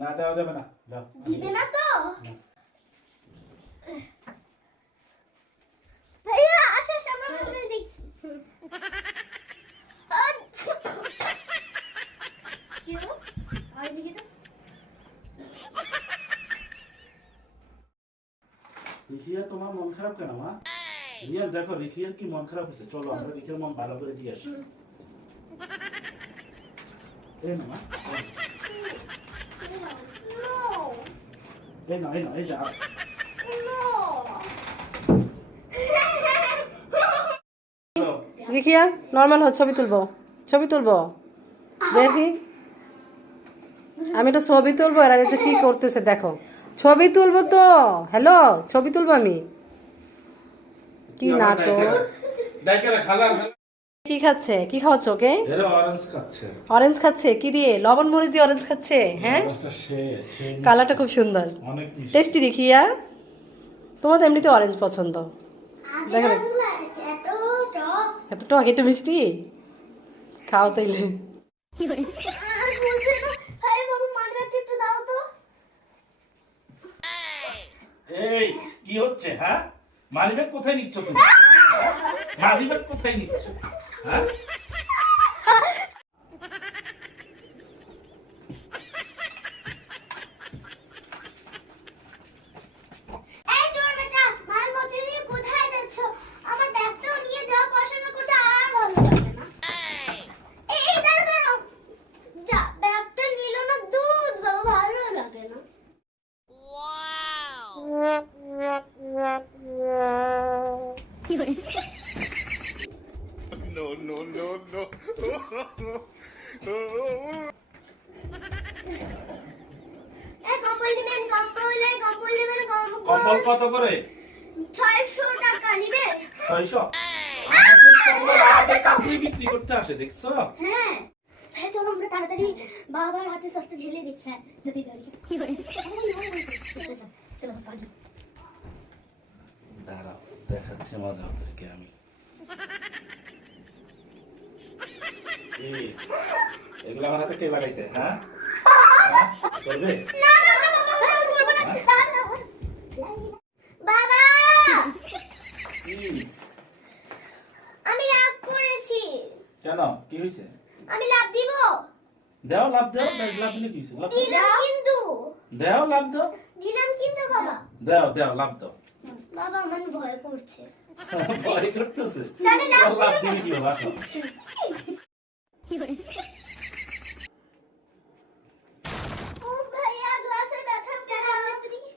না দেওয়া যাবে না, যাও। দিবে না তো? ভাইয়া আসো আমরা খুলে দেখি। কি হলো? আর দেখি তো। রিখিয়া তোমার মন খারাপ কেন মা? রিয়ান দেখো রিখিয়ার কি মন খারাপ হয়েছে, চলো আমরা রিখিয়ার মন ভালো করে দিয়ে আসি। এই না মা, নো এই যা। রিখিয়া নর্মাল হো, ছবি তুলবো দেখি। আমি একটা ছবি তুলবো, এর আগে যে কি করতেছে দেখো। ছবি তুলবো তো, হ্যালো ছবি তুলবো আমি। কি নাটক। ডাইকেরা খালা কি খাচ্ছে, কি খাওয়াচ্ছ ওকে? এরা অরেঞ্জ খাচ্ছে। অরেঞ্জ খাচ্ছে কি দিয়ে? লবণ মরিচ দিয়ে অরেঞ্জ খাচ্ছে। হ্যাঁ, কালারটা খুব সুন্দর, অনেক মিষ্টি। টেস্টি। রিখিয়া তোমার তো এমনিতে অরেঞ্জ পছন্দ। দেখো এত টক। এত টক, একটু মিষ্টি খাও তাইলে। কি করে? আর বলছে না, ভাই বাবু মানরাতে একটু দাও তো। এই কি হচ্ছে হ্যাঁ? মালিব্যাগ কোথায় নিচ্ছ তুমি? মালিব্যাগ কোথায় নিচ্ছ হ্যাঁ? এই চোর বেটা, মালপত্র নিয়ে কোথায় যাচ্ছ? আমার ব্যাগটাও নিয়ে যাও, পড়াশোনা করতে আর ভালো লাগে না। এই দাঁড়াও। যা, ব্যাগটা নিল না, দুধ বাবা, ভালো লাগে না। কি করে? No. এই কম্বল দিবেন, কম্বল কত করে? 600 টাকা নিবে? 600? আমাদের কম্বল আমাদের কাছেই বিক্রি করতে আসে, দেখছো? হ্যাঁ। ভাই চলো আমরা তাড়াতাড়ি বাবার হাতে সস্তা ঢেলে দিই। হ্যাঁ, যদি ধরি। কি করে? চলো পাগি। দাঁড়াও, দেখাচ্ছি মজা ওদেরকে আমি। এগুলো আমার হাতে কে লাগাইছে হ্যাঁ? করবে? না বাবা, করব না। বাবা, কি? আমি রাগ করেছি। কেন কি হয়েছে? আমি লাভ দিব। দেও লাভ দেও, লাভ দিলে কি হয়েছে? লাভ দাও। দিলাম কিন্তু। দেও লাভ দাও। দিলাম কিন্তু বাবা। দেও লাভ দাও। বাবা আমার ভয় করছে। ভয় করতেছে? তাহলে লাভ লাভ দিবি কি হবে? আসো। কি করে? ও ভাইয়া গ্লাসে ব্যথা কেন আমার দিকে?